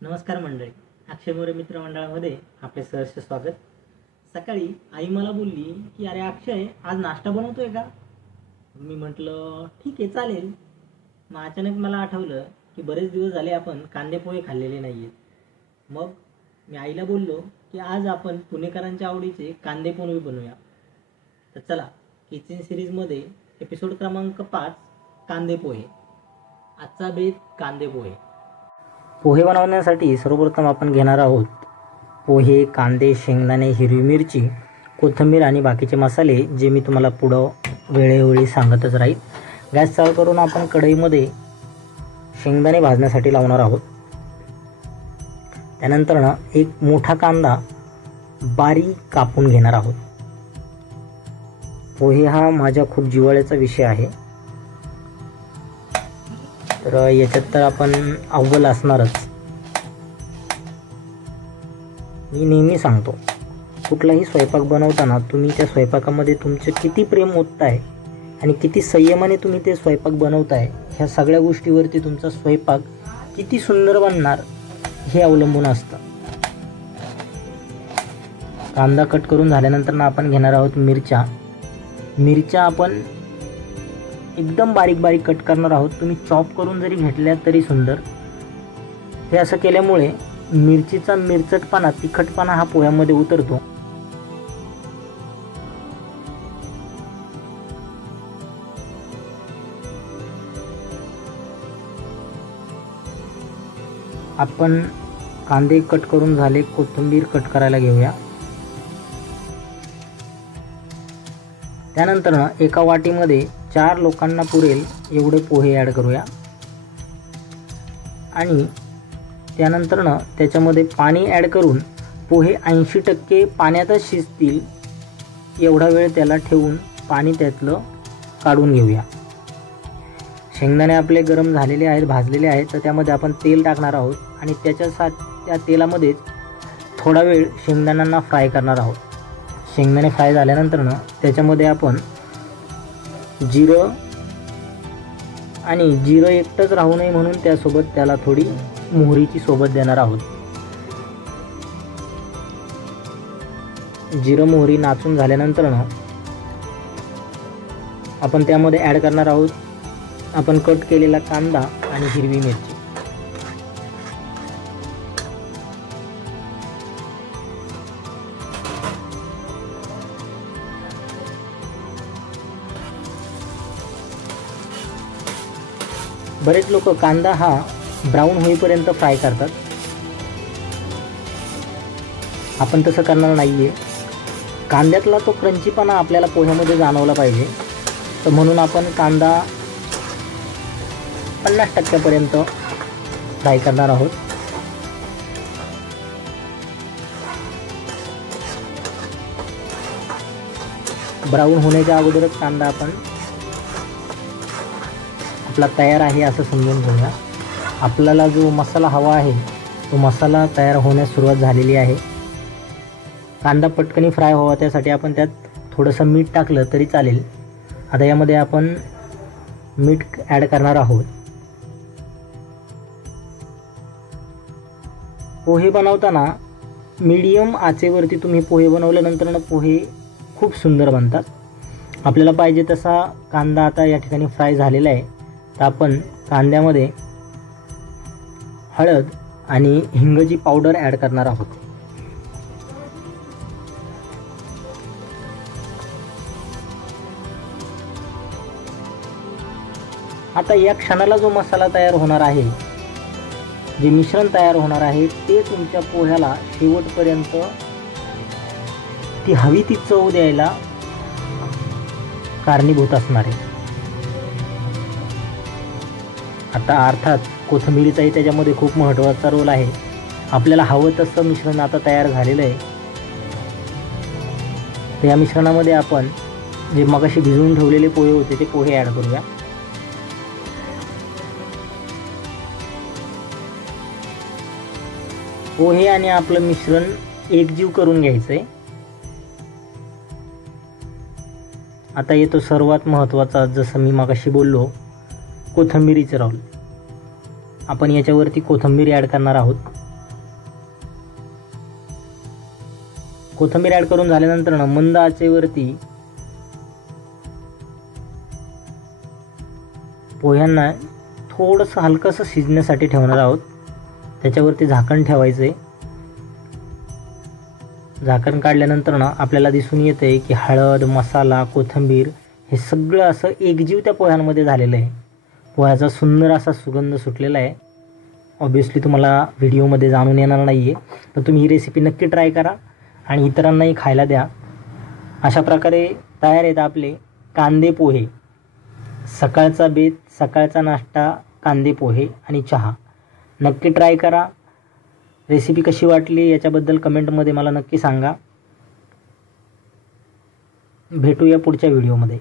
नमस्कार मंडळी, अक्षय मोरे मित्र मंडळामध्ये आपले सहर्ष स्वागत. सकाळी आई मला बोलली की अरे अक्षय, आज नाश्ता बनवतोय का? मी म्हटलं ठीक आहे चालेल. मग अचानक मला आठवलं की बरेच दिवस झाले आपण कांदे पोहे खाल्लेले नाही आहेत. मग मी आईला बोललो की आज आपण पुणेकरांच्या आवडीचे कांदे पोहे बनवूया. तर चला, किचन सिरीजमध्ये एपिसोड क्रमांक 5 कांदे पोहे. आजचा बेत कांदे पोहे. पोहे बनवण्यासाठी सर्वप्रथम आपण घेणार आहोत पोहे, कांदे, शेंगदाणे, हिरवी मिरची, कोथिंबीर आणि बाकीचे मसाले, जे मी तुम्हाला पुढं वेळोवेळी सांगतच राहील. गॅस चालू करून आपण कढईमध्ये शेंगदाणे भाजण्यासाठी लावणार आहोत. त्यानंतर एक मोठा कांदा बारीक कापून घेणार आहोत. पोहे हा माझ्या खूप जिव्हाळ्याचा विषय आहे, तर याच्यात तर आपण अव्वल असणारच. मी नेहमी सांगतो, कुठलाही स्वयंपाक बनवताना तुम्ही त्या स्वयंपाकामध्ये तुमचं किती प्रेम ओतताय आणि किती संयमाने तुम्ही ते स्वयंपाक बनवताय, ह्या सगळ्या गोष्टीवरती तुमचा स्वयंपाक किती सुंदर बनणार हे अवलंबून असतं. कांदा कट करून झाल्यानंतर आपण घेणार आहोत मिरच्या आपण एकदम बारीक बारीक कट करणार आहोत. तुम्ही चॉप करून जरी घेतल्या तरी सुंदर. हे असं केल्यामुळे मिरचीचा मिरचटपणा, तिखटपणा हा पोह्यामध्ये उतरतो. आपण कांदे कट करून झाले, कोथिंबीर कट करायला घेऊया. त्यानंतर एका वाटीमध्ये 4 लोकांना पुरेल एवढे पोहे ॲड करूया आणि त्यानंतर त्याच्यामध्ये पाणी ॲड करून पोहे 80% पाण्यातच शिजतील एवढा वेळ त्याला ठेवून पाणी त्यातलं काढून घेऊया. शेंगदाणे आपले गरम झालेले आहेत, भाजलेले आहेत, तर त्यामध्ये आपण तेल टाकणार आहोत आणि त्या तेलामध्येच थोडा वेळ शेंगदाण्यांना फ्राय करणार आहोत. शेंगदाणे फ्राय झाल्यानंतर त्याच्यामध्ये आपण जिरं एकटंच राहू नये म्हणून त्यासोबत त्याला थोडी मोहरीची सोबत देणार आहोत. जिरं मोहरी नाचून झाल्यानंतर आपण त्यामध्ये ॲड करणार आहोत आपण कट केलेला कांदा आणि हिरवी मिरची. बरेच लोक कांदा हा ब्राऊन होईपर्यंत फ्राय करतात. आपण तसं करणार नाहीये. कांद्यातला तो क्रंचीपणा आपल्याला पोह्यामध्ये जाणवला पाहिजे, तर म्हणून आपण कांदा 50% फ्राय करणार आहोत. ब्राऊन होण्याच्या अगोदरच कांदा आपण आपला तयार आहे असं समजून घेऊया. आपल्याला जो मसाला हवा आहे तो मसाला तयार होण्यास सुरुवात झालेली आहे. कांदा पटकनी फ्राय व्हावा त्यासाठी आपण त्यात थोडंसं मीठ टाकलं तरी चालेल. आता यामध्ये आपण मीठ ॲड करणार आहोत. पोहे बनवताना मीडियम आचेवरती तुम्ही पोहे बनवल्यानंतर पोहे खूप सुंदर बनतात. आपल्याला पाहिजे तसा कांदा आता या ठिकाणी फ्राय झालेला आहे, तर आपण कांद्यामध्ये हळद आणि हिंगची पावडर ॲड करणार आहोत. आता या क्षणाला जो मसाला तयार होणार आहे, जे मिश्रण तयार होणार आहे, ते तुमच्या पोह्याला शेवटपर्यंत ती हवी ती चव द्यायला कारणीभूत असणार आहे. आता अर्थात कोथिंबीरीचाही त्याच्यामध्ये खूप महत्त्वाचा रोल आहे. आपल्याला हवं तसं मिश्रण आता तयार झालेलं आहे. तर या मिश्रणामध्ये आपण जे मगाशी भिजवून ठेवलेले पोहे होते ते पोहे ॲड करूया. पोहे आणि आपलं मिश्रण एकजीव करून घ्यायचं आहे. आता येतो सर्वात महत्त्वाचा, जसं मी मगाशी बोललो, कोथिंबीरीचं रोल. आपण याच्यावरती कोथिंबीर ॲड करणार आहोत. कोथिंबीर ॲड करून झाल्यानंतर ना मंद आचेवरती पोह्यांना थोडंसं हलकंसं शिजण्यासाठी ठेवणार आहोत. त्याच्यावरती झाकण ठेवायचं आहे. झाकण काढल्यानंतर ना आपल्याला दिसून येतं आहे की हळद, मसाला, कोथिंबीर हे सगळं असं एकजीव त्या पोह्यांमध्ये झालेलं आहे. पोह्याचा सुंदर असा सुगंध सुटलेला आहे. ऑब्व्हियसली तुम्हाला व्हिडिओमध्ये जाणून येणार नाही आहे, पण तुम्ही ही रेसिपी नक्की ट्राय करा आणि इतरांनाही खायला द्या. अशा प्रकारे तयार आहेत आपले कांदे पोहे. सकाळचा बेत, सकाळचा नाश्ता, कांदे पोहे आणि चहा. नक्की ट्राय करा. रेसिपी कशी वाटली याच्याबद्दल कमेंटमध्ये मला नक्की सांगा. भेटूया पुढच्या व्हिडिओमध्ये.